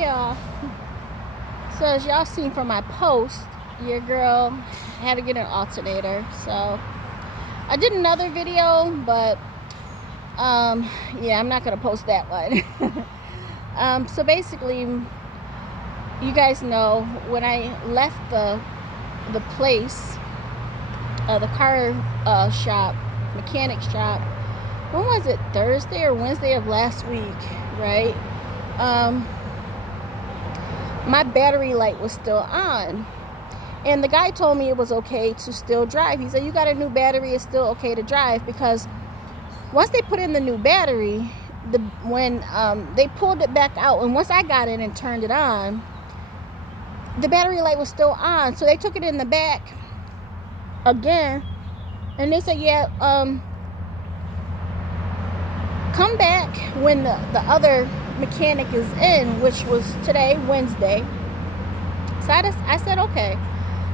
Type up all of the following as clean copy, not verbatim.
Hey y'all. So as y'all seen from my post, your girl had to get an alternator. So I did another video, but yeah, I'm not gonna post that one. So basically, you guys know when I left the place, the car shop, mechanic shop. When was it? Thursday or Wednesday of last week, right? My battery light was still on, and the guy told me it was okay to still drive. He said, you got a new battery, it's still okay to drive, because once they put in the new battery, when they pulled it back out, and once I got in and turned it on, the battery light was still on. So they took it in the back again, and they said, yeah, come back when the other mechanic is in, which was today, Wednesday. So I said, okay,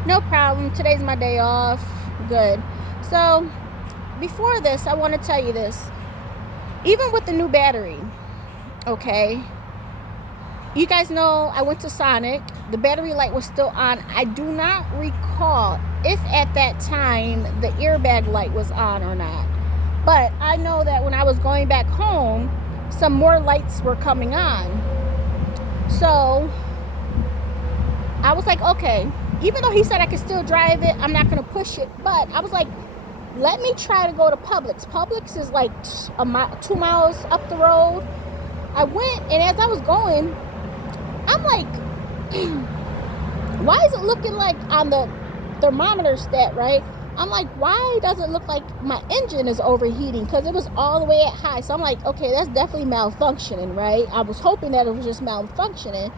no problem. Today's my day off. Good. So before this, I want to tell you this. Even with the new battery, okay, you guys know I went to Sonic. The battery light was still on. I do not recall if at that time the airbag light was on or not. But I know that when I was going back home, some more lights were coming on. So I was like, okay, even though he said I could still drive it, I'm not going to push it. But I was like, let me try to go to Publix. Publix is like 2 miles up the road. I went, and as I was going, I'm like, why is it looking like on the thermometer stat, right? I'm like, why does it look like my engine is overheating? Because it was all the way at high. So I'm like, okay, that's definitely malfunctioning, right? I was hoping that it was just malfunctioning.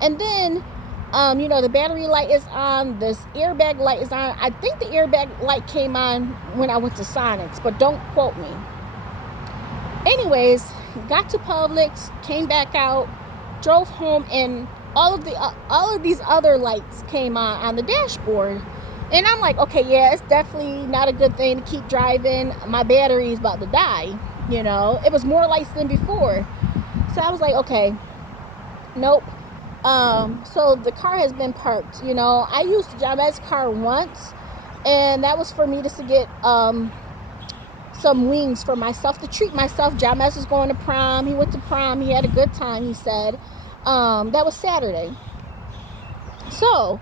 And then, the battery light is on. This airbag light is on. I think the airbag light came on when I went to Sonic's, but don't quote me. Anyways, got to Publix, came back out, drove home, and all of these other lights came on the dashboard. And I'm like, okay, yeah, it's definitely not a good thing to keep driving. My battery is about to die. It was more lights than before. So I was like, okay, nope. So the car has been parked. I used Jamet's car once, and that was for me just to get some wings for myself, to treat myself. Jamet was going to prom. He went to prom. He had a good time, he said. That was Saturday. So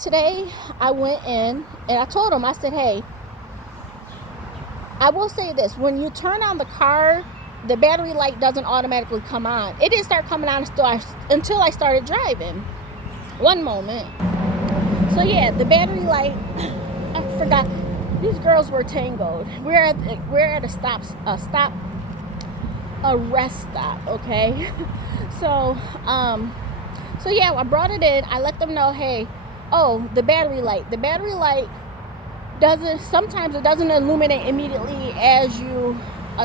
today I went in and I told him, I said, hey, I will say this. When you turn on the car, the battery light doesn't automatically come on. It didn't start coming on until I started driving. One moment. So yeah, the battery light, I forgot. These girls were tangled. We're at a rest stop, okay? So yeah, I brought it in. I let them know, hey, the battery light sometimes it doesn't illuminate immediately as you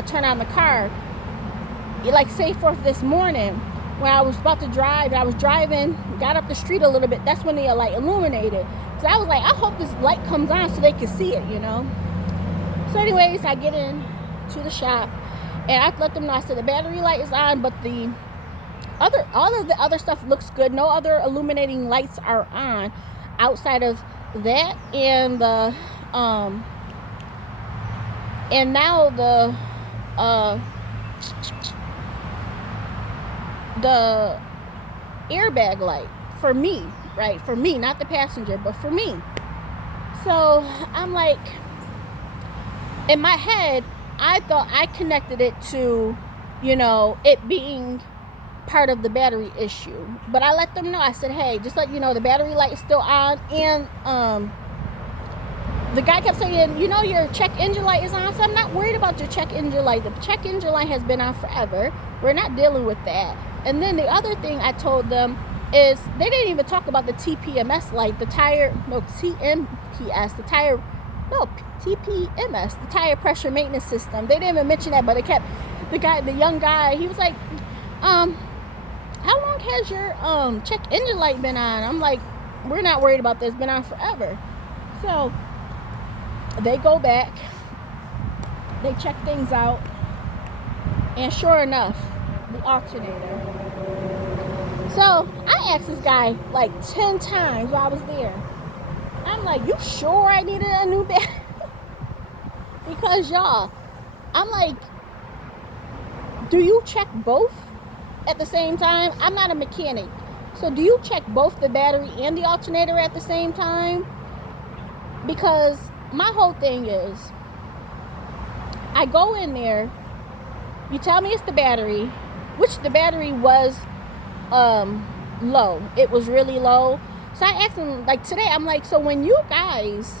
turn on the car. Like, say for this morning, when I was about to drive, I was driving, got up the street a little bit, that's when the light illuminated. So I was like, I hope this light comes on so they can see it, So anyways, I get in to the shop, and I let them know, I said, the battery light is on, but all of the other stuff looks good. No other illuminating lights are on outside of that, and and now the airbag light for me, right? For me, not the passenger, but for me. So I'm like, in my head, I thought I connected it to, it being part of the battery issue. But I let them know, I said, hey, just let you know, the battery light is still on. And the guy kept saying, your check engine light is on. So I'm not worried about your check engine light. The check engine light has been on forever. We're not dealing with that. And then the other thing I told them is, they didn't even talk about the TPMS light, TPMS, the tire pressure maintenance system. They didn't even mention that, but the young guy, he was like, how long has your check engine light been on? I'm like, we're not worried about this. It's been on forever. So they go back, they check things out, and sure enough, the alternator. So I asked this guy like 10 times while I was there. I'm like, you sure I needed a new battery? Because y'all, I'm like, do you check both at the same time? I'm not a mechanic. So do you check both the battery and the alternator at the same time? Because my whole thing is, I go in there, you tell me it's the battery, which the battery was low. It was really low. So I asked him, like today, I'm like, so when you guys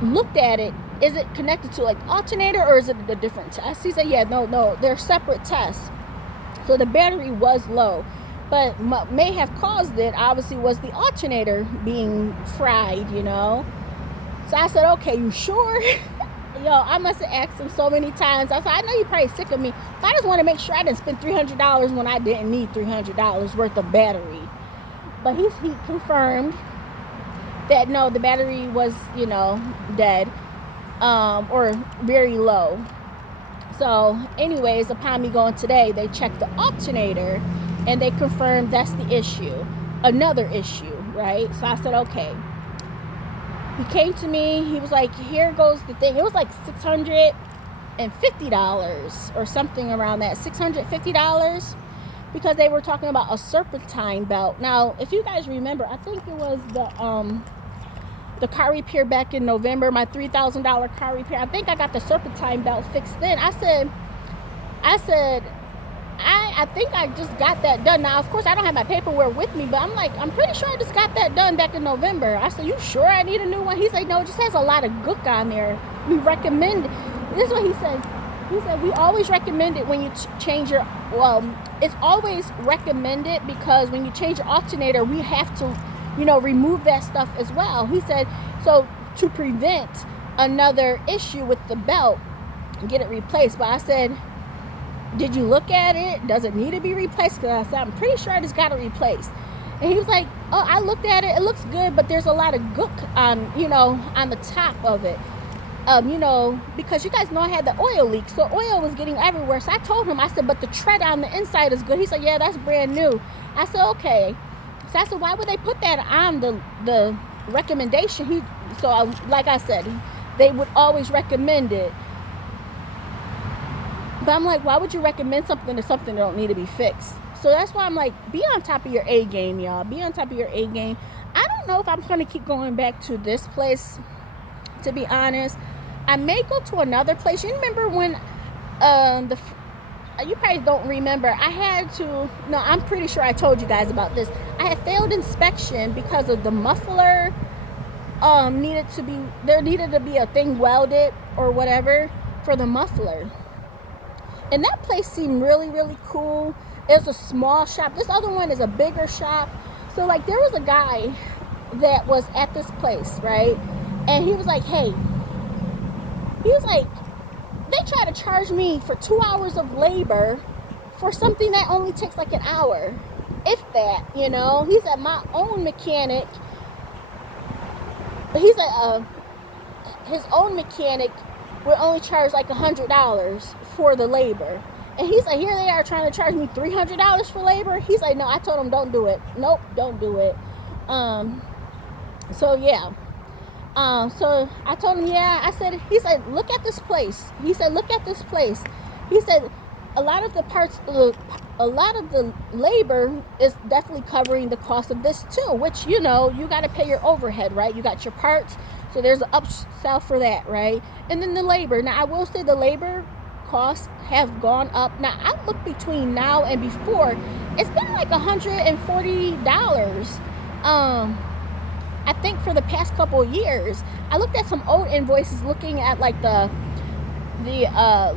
looked at it, is it connected to like alternator or is it a different test? He said, yeah, no, they're separate tests. So the battery was low, but what may have caused it obviously was the alternator being fried, you know. So I said, okay, you sure? Yo, I must have asked him so many times. I said, I know you're probably sick of me, but I just want to make sure I didn't spend $300 when I didn't need $300 worth of battery. But he confirmed that no, the battery was, you know, dead, or very low. So anyways, upon me going today, they checked the alternator and they confirmed that's the issue, another issue, right? So I said, okay. He came to me, he was like, here goes the thing. It was like $650 or something around that, $650, because they were talking about a serpentine belt. Now, if you guys remember, I think it was the car repair back in November, my $3,000 car repair. I think I got the serpentine belt fixed then. I said, I think I just got that done. Now, of course, I don't have my paperwork with me, but I'm like, I'm pretty sure I just got that done back in November. I said, you sure I need a new one? He's like, no, it just has a lot of gook on there. We recommend it. This is what he says. He said, we always recommend it when you change your, it's always recommended because when you change your alternator, we have to, you know, remove that stuff as well. He said, so to prevent another issue with the belt, get it replaced. But I said, did you look at it? Does it need to be replaced? Because I said, I'm pretty sure I just got it replaced. And he was like, oh, I looked at it. It looks good, but there's a lot of gook on, you know, on the top of it. You know, because you guys know I had the oil leak. So oil was getting everywhere. So I told him, I said, but the tread on the inside is good. He said, yeah, that's brand new. I said, okay. So I said, why would they put that on the recommendation? Like I said, they would always recommend it. But I'm like, why would you recommend something that don't need to be fixed? So that's why I'm like, be on top of your A game, y'all. Be on top of your A game. I don't know if I'm going to keep going back to this place, to be honest. I may go to another place. You remember when you probably don't remember. I'm pretty sure I told you guys about this. I had failed inspection because of the muffler. There needed to be a thing welded or whatever for the muffler. And that place seemed really, really cool. It was a small shop. This other one is a bigger shop. So like there was a guy that was at this place, right? And he was like, hey, they try to charge me for 2 hours of labor for something that only takes like an hour, if that, you know. He said, my own mechanic, his own mechanic would only charge like $100 for the labor. And he's like, here they are trying to charge me $300 for labor. He's like, no, I told him don't do it. Nope, don't do it. So yeah. So I told him, yeah. He said, look at this place. He said, look at this place. He said, a lot of the labor is definitely covering the cost of this too, which, you know, you got to pay your overhead, right? You got your parts. So there's an upsell for that, right? And then the labor. Now, I will say the labor costs have gone up. Now, I looked between now and before. It's been like $140. I think for the past couple of years. I looked at some old invoices looking at like the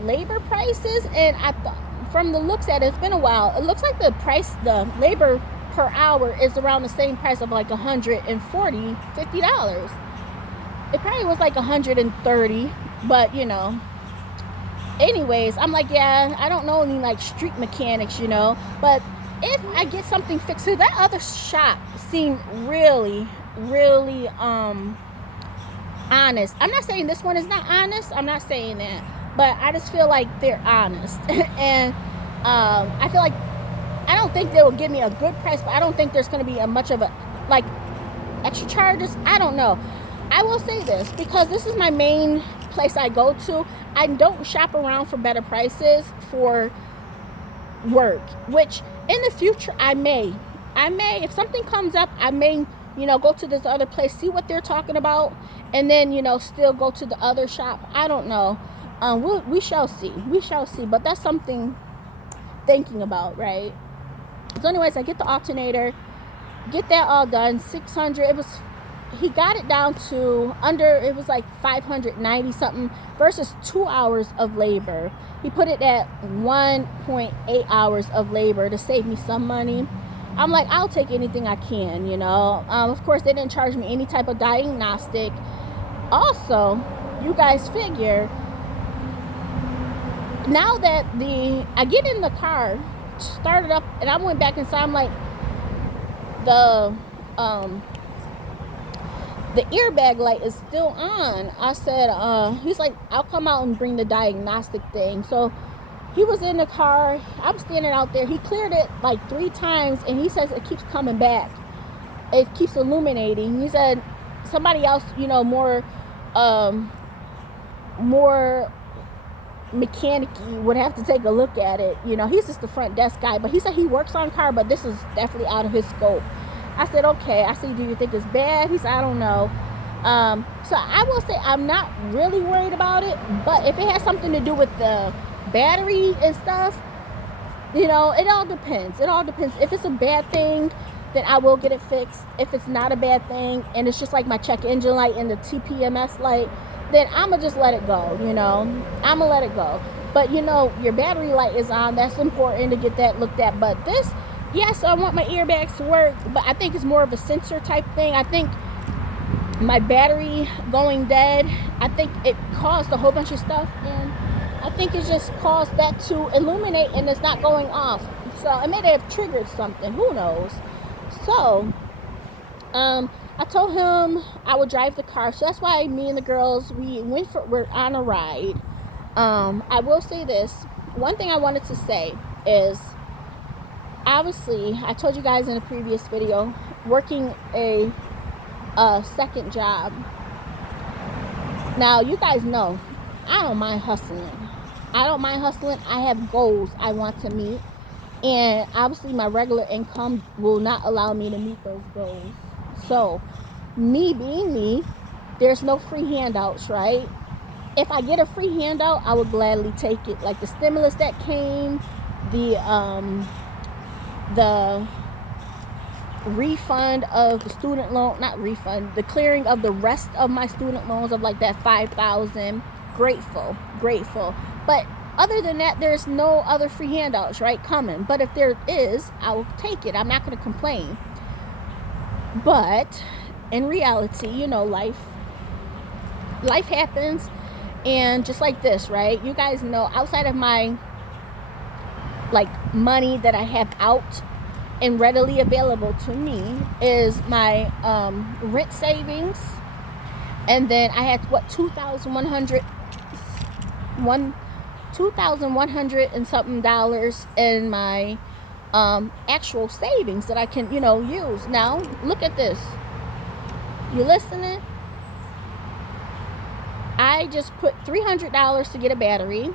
labor prices, and I thought, from the looks at it, it's been a while. It looks like the labor per hour is around the same price of like $50. It probably was like 130, but you know. Anyways, I'm like, yeah, I don't know any like street mechanics, you know, but if I get something fixed, so that other shop seemed really, really honest. I'm not saying this one is not honest. I'm not saying that, but I just feel like they're honest. And I feel like I don't don't think they will give me a good price, but I don't think there's going to be a much of a, like, extra charges. I don't know. I will say this, because this is my main place I go to. I don't shop around for better prices for work, which in the future I may, if something comes up, I may, go to this other place, see what they're talking about, and then, still go to the other shop. I don't know. We shall see. But that's something thinking about, right? So anyways, I get the alternator, get that all done. 600. He got it down to under, it was like 590 something versus 2 hours of labor. He put it at 1.8 hours of labor to save me some money. I'm like, I'll take anything I can, Of course, they didn't charge me any type of diagnostic. Also, you guys figure, now that I get in the car, started up, and I went back inside, I'm like, the airbag light is still on. I said, he's like, I'll come out and bring the diagnostic thing. So he was in the car. I was standing out there. He cleared it like 3 times, and he says it keeps coming back. It keeps illuminating. He said somebody else, more mechanic-y would have to take a look at it. He's just the front desk guy, but he said he works on car, but this is definitely out of his scope. I said, okay. I said, do you think it's bad? He said, I don't know. So I will say I'm not really worried about it, but if it has something to do with the battery and stuff, it all depends. If it's a bad thing, then I will get it fixed. If it's not a bad thing, and it's just like my check engine light and the TPMS light, then I'm going to just let it go, I'm going to let it go. But, your battery light is on. That's important to get that looked at. But this, yes, I want my airbags to work, but I think it's more of a sensor type thing. I think my battery going dead, I think it caused a whole bunch of stuff, and I think it just caused that to illuminate, and it's not going off. So it may have triggered something. Who knows? So, I told him I would drive the car. So that's why me and the girls, we're on a ride. I will say this. One thing I wanted to say is, obviously, I told you guys in a previous video, working a second job. Now, you guys know, I don't mind hustling. I have goals I want to meet. And obviously, my regular income will not allow me to meet those goals. So, me being me, there's no free handouts, right? If I get a free handout, I would gladly take it. Like the stimulus that came, the refund of the student loan, not refund, the clearing of the rest of my student loans of like that $5,000. Grateful. But other than that, there's no other free handouts, right, coming. But if there is, I will take it. I'm not going to complain. But in reality, life happens. And just like this, right? You guys know, outside of my money that I have out and readily available to me is my rent savings, and then I had $2,100 and something dollars in my actual savings that I can use. Now look at this. You listening? I just put $300 to get a battery,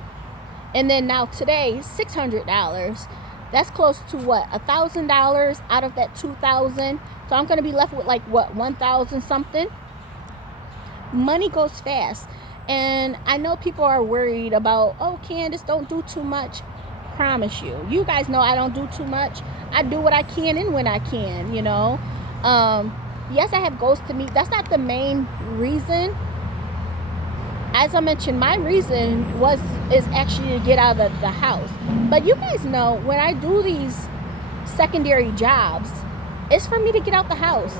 and then now today $600. That's close to what, $1,000 out of that $2,000. So I'm going to be left with $1,000 something. Money goes fast, and I know people are worried about, oh, Candace, don't do too much. Promise you guys know I don't do too much. I do what I can and when I can. Yes, I have goals to meet. That's not the main reason. As I mentioned, my reason is actually to get out of the house. But you guys know, when I do these secondary jobs, it's for me to get out the house,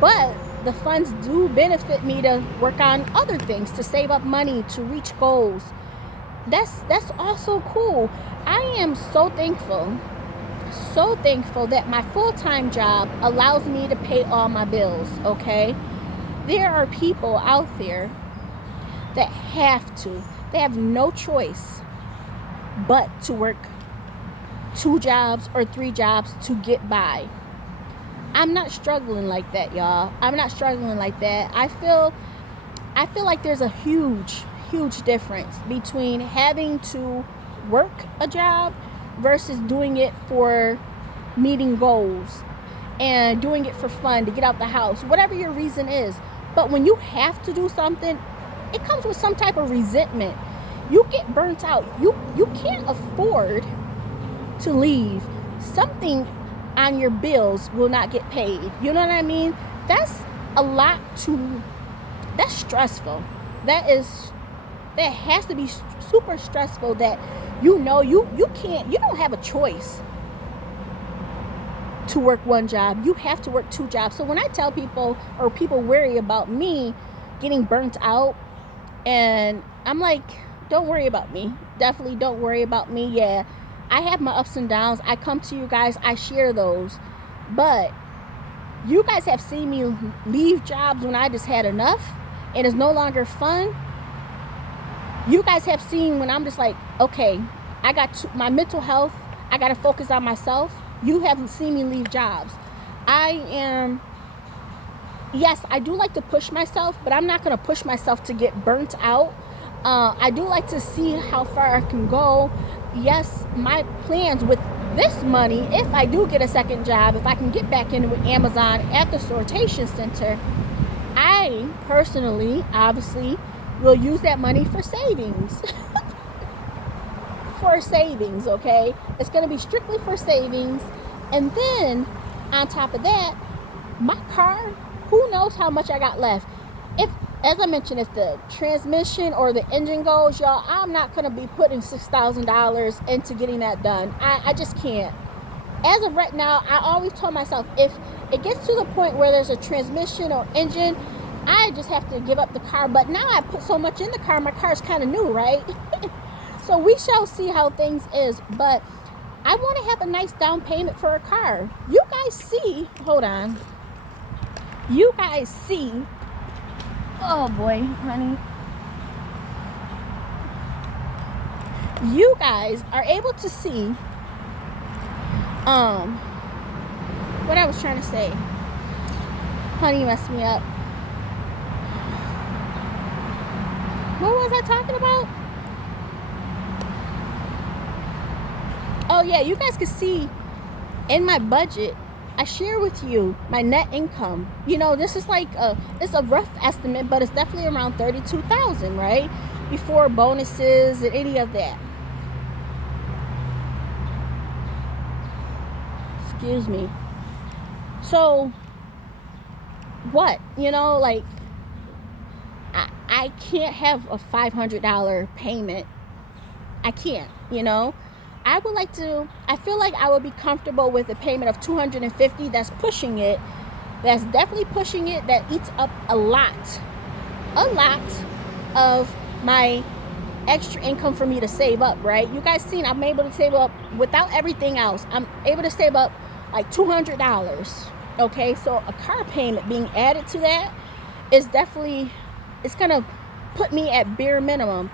But the funds do benefit me to work on other things, to save up money, to reach goals. That's also cool. I am so thankful that my full-time job allows me to pay all my bills, okay? There are people out there that they have no choice but to work 2 jobs or 3 jobs to get by. I'm not struggling like that, y'all. I'm not struggling like that. I feel like there's a huge difference between having to work a job versus doing it for meeting goals and doing it for fun, to get out the house, whatever your reason is. But when you have to do something, it comes with some type of resentment. You get burnt out. You can't afford to leave. Something on your bills will not get paid. You know what I mean? That's stressful. That has to be super stressful, that you don't have a choice to work one job. You have to work 2 jobs. So when I tell people, or people worry about me getting burnt out, and I'm like, don't worry about me. Definitely don't worry about me. Yeah, I have my ups and downs. I come to you guys, I share those. But you guys have seen me leave jobs when I just had enough and it's no longer fun. You guys have seen when I'm just like, okay, I got my mental health, I got to focus on myself. You haven't seen me leave jobs. Yes, I do like to push myself, but I'm not going to push myself to get burnt out. I do like to see how far I can go. Yes, my plans with this money, if I do get a second job, if I can get back in with Amazon at the sortation center, I personally, obviously, will use that money for savings. For savings, okay? It's going to be strictly for savings. And then, on top of that, my car, who knows how much I got left. As I mentioned, if the transmission or the engine goes, y'all, I'm not going to be putting $6,000 into getting that done. I just can't. As of right now, I always told myself, if it gets to the point where there's a transmission or engine, I just have to give up the car. But now I put so much in the car, my car's kind of new, right? So we shall see how things is. But I want to have a nice down payment for a car. You guys see, hold on. You guys see, oh boy, honey. You guys are able to see what I was trying to say. Honey messed me up. What was I talking about? Oh yeah, you guys can see in my budget, I share with you my net income. You know, this is like it's a rough estimate, but it's definitely around $32,000, right? Before bonuses and any of that. Excuse me. So what? You know, like I can't have a $500 payment. I can't, you know. I feel like I would be comfortable with a payment of $250. That's pushing it. That's definitely pushing it. That eats up a lot of my extra income for me to save up, right? You guys seen I'm able to save up without everything else. I'm able to save up like $200. Okay, so a car payment being added to that is definitely, it's gonna put me at bare minimum.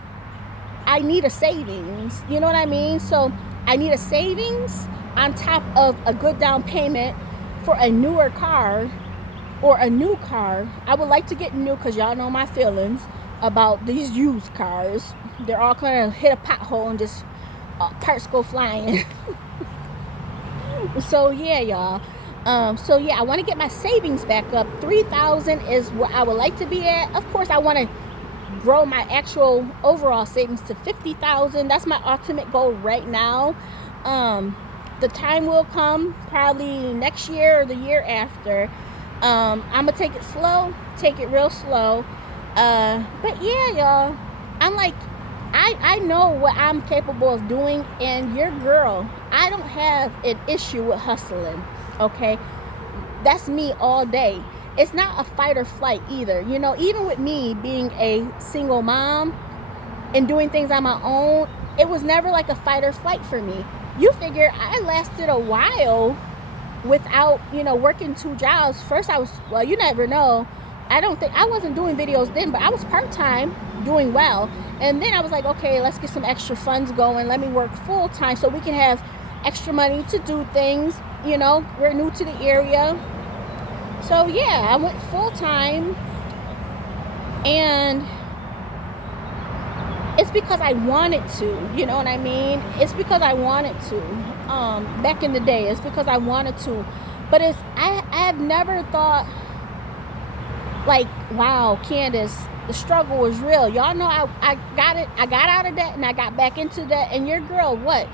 I need a savings, you know what I mean? So I need a savings on top of a good down payment for a newer car or a new car. I would like to get new, because y'all know my feelings about these used cars. They're all gonna hit a pothole and just parts go flying. So yeah, y'all. So yeah, I want to get my savings back up. $3,000 is where I would like to be at. Of course, I want to grow my actual overall savings to $50,000. That's my ultimate goal right now. The time will come probably next year or the year after. I'm gonna take it slow, take it real slow. But yeah, y'all, I'm like, I know what I'm capable of doing, and your girl, I don't have an issue with hustling. Okay, that's me all day. It's not a fight or flight either. You know, even with me being a single mom and doing things on my own, it was never like a fight or flight for me. You figure I lasted a while without, you know, working 2 jobs. First I was, well, you never know. I wasn't doing videos then, but I was part-time doing well. And then I was like, okay, let's get some extra funds going. Let me work full-time so we can have extra money to do things. You know, we're new to the area. So yeah, I went full-time, and it's because I wanted to, you know what I mean? It's because I wanted to. Back in the day, it's because I wanted to. But I have never thought, like, wow, Candace, the struggle was real. Y'all know I got out of that, and I got back into that. And your girl, what?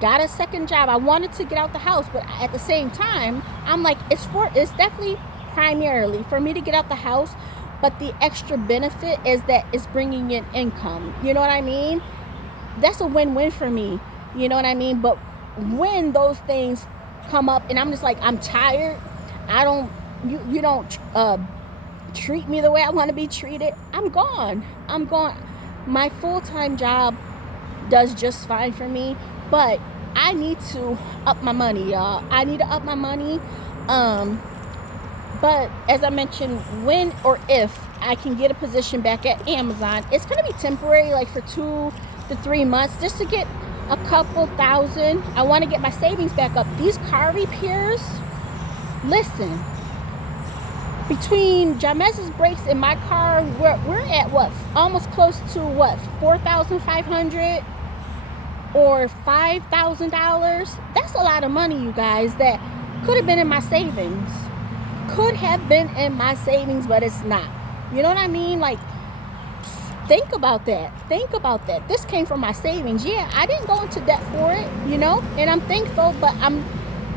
Got a second job. I wanted to get out the house, but at the same time, I'm like, it's definitely primarily for me to get out the house. But the extra benefit is that it's bringing in income. You know what I mean? That's a win-win for me. You know what I mean? But when those things come up and I'm just like, I'm tired, you don't treat me the way I want to be treated, I'm gone. My full-time job does just fine for me, but I need to up my money, y'all. I need to up my money. But as I mentioned, when or if I can get a position back at Amazon, it's going to be temporary, like for 2 to 3 months, just to get a couple thousand. I want to get my savings back up. These car repairs, listen, between Jamez's brakes and my car, we're at what? Almost close to what? $4,500 or $5,000. That's a lot of money, you guys, that could have been in my savings. Could have been in my savings, but it's not. You know what I mean? Like, think about that. This came from my savings. Yeah, I didn't go into debt for it, you know, and I'm thankful, but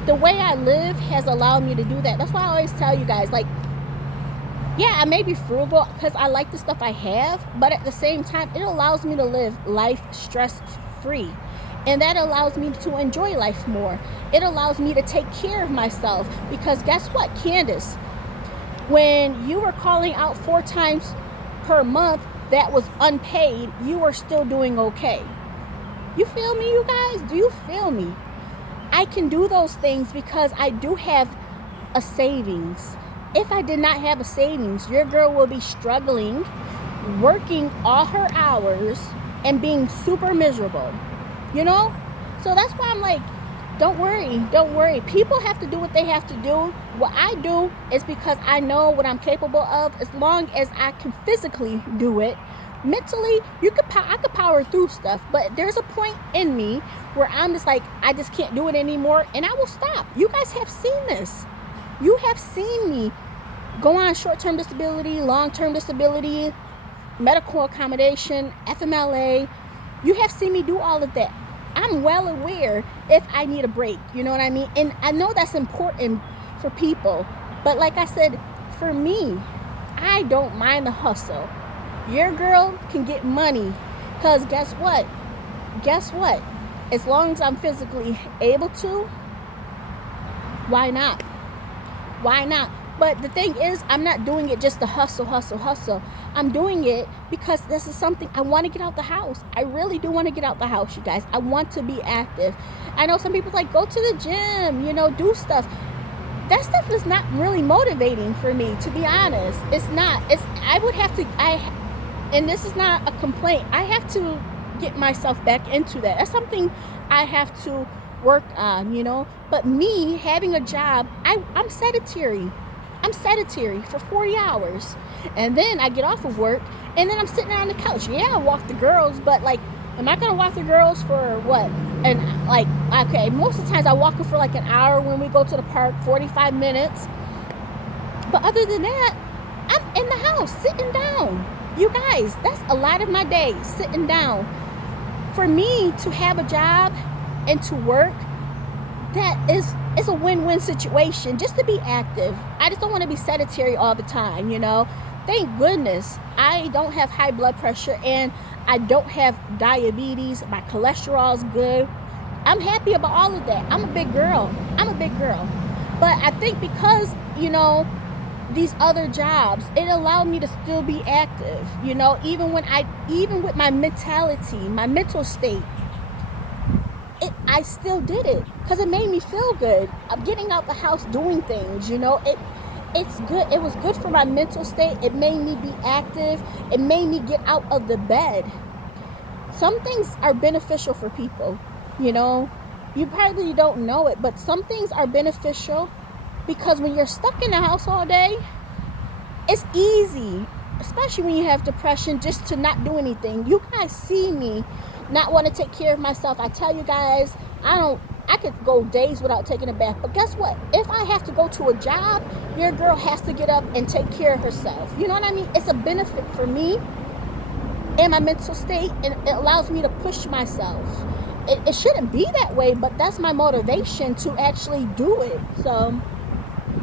the way I live has allowed me to do that. That's why I always tell you guys, like, yeah, I may be frugal because I like the stuff I have, but at the same time, it allows me to live life stress-free. And that allows me to enjoy life more. It allows me to take care of myself. Because guess what, Candace? When you were calling out 4 times per month that was unpaid, you were still doing okay. You feel me, you guys? Do you feel me? I can do those things because I do have a savings. If I did not have a savings, your girl will be struggling, working all her hours, and being super miserable. You know? So that's why I'm like, don't worry. People have to do what they have to do. What I do is because I know what I'm capable of. As long as I can physically do it, mentally, I could power through stuff. But there's a point in me where I'm just like, I just can't do it anymore, and I will stop. You guys have seen this. You have seen me go on short-term disability, long-term disability, medical accommodation, FMLA. You have seen me do all of that. I'm well aware if I need a break, you know what I mean? And I know that's important for people. But like I said, for me, I don't mind the hustle. Your girl can get money because guess what? As long as I'm physically able to, why not? But the thing is, I'm not doing it just to hustle. I'm doing it because this is something I want to get out the house. I really do want to get out the house, you guys. I want to be active. I know some people's like, go to the gym, you know, do stuff. That stuff is not really motivating for me, to be honest. It's not. And this is not a complaint. I have to get myself back into that. That's something I have to work on, you know. But me having a job, I'm sedentary. I'm sedentary for 40 hours. And then I get off of work and then I'm sitting on the couch. Yeah, I walk the girls, but like, am I going to walk the girls for what? And like, okay, most of the times I walk them for like an hour when we go to the park, 45 minutes. But other than that, I'm in the house sitting down. You guys, that's a lot of my day, sitting down. For me to have a job and to work, it's a win-win situation, just to be active. I just don't want to be sedentary all the time, you know. Thank goodness I don't have high blood pressure and I don't have diabetes. My cholesterol is good. I'm happy about all of that. I'm a big girl. But I think because, you know, these other jobs, it allowed me to still be active, you know, even with my mentality, my mental state. I still did it because it made me feel good. I'm getting out the house, doing things, you know. It's good. It was good for my mental state. It made me be active. It made me get out of the bed. Some things are beneficial for people, you know. You probably don't know it, but some things are beneficial, because when you're stuck in the house all day, it's easy, especially when you have depression, just to not do anything. You guys see me not want to take care of myself. I tell you guys, I could go days without taking a bath, but guess what? If I have to go to a job, your girl has to get up and take care of herself. You know what I mean? It's a benefit for me and my mental state, and it allows me to push myself. It shouldn't be that way, but that's my motivation to actually do it. So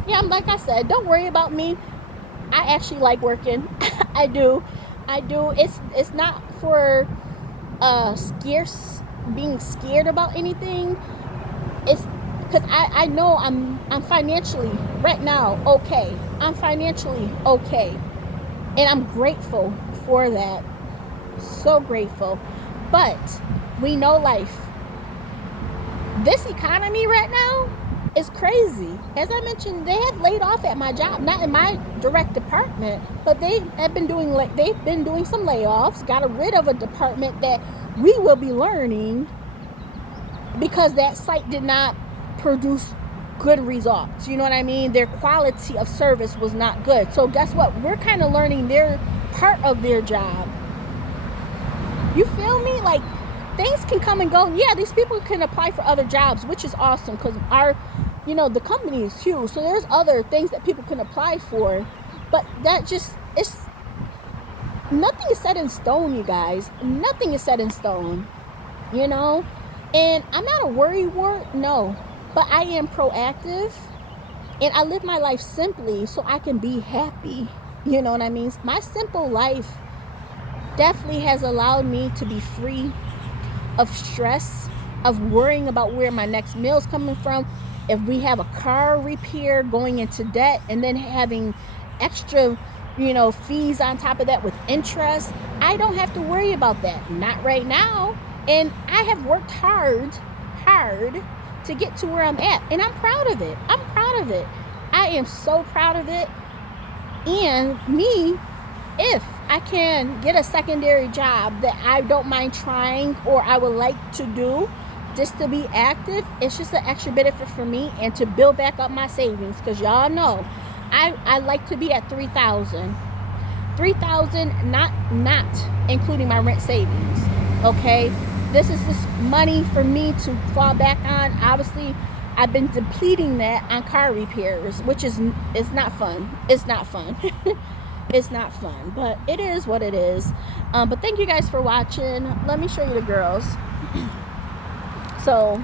yeah, like I said, don't worry about me. I actually like working. I do. It's not for being scared about anything. It's because I know I'm financially right now okay. I'm financially okay, and I'm grateful for that. So grateful. But we know life. This economy right now is crazy. As I mentioned, they have laid off at my job, not in my direct department, but they've been doing some layoffs, got rid of a department that we will be learning, because that site did not produce good results. You know what I mean? Their quality of service was not good. So guess what? We're kind of learning their part of their job. You feel me? Like, things can come and go. Yeah, these people can apply for other jobs, which is awesome, because the company is huge. So there's other things that people can apply for. But nothing is set in stone, you guys. Nothing is set in stone, And I'm not a worrywart, no. But I am proactive. And I live my life simply so I can be happy. You know what I mean? My simple life definitely has allowed me to be free of stress, of worrying about where my next meal is coming from. If we have a car repair, going into debt, and then having extra, fees on top of that with interest, I don't have to worry about that. Not right now. And I have worked hard to get to where I'm at. And I'm proud of it. I am so proud of it. And me, if I can get a secondary job that I don't mind trying, or I would like to do just to be active, it's just an extra benefit for me, and to build back up my savings, because y'all know I like to be at 3,000, not including my rent savings. Okay, this is just money for me to fall back on. Obviously, I've been depleting that on car repairs, which it's not fun. It's not fun. It's not fun, but it is what it is. But thank you guys for watching. Let me show you the girls. So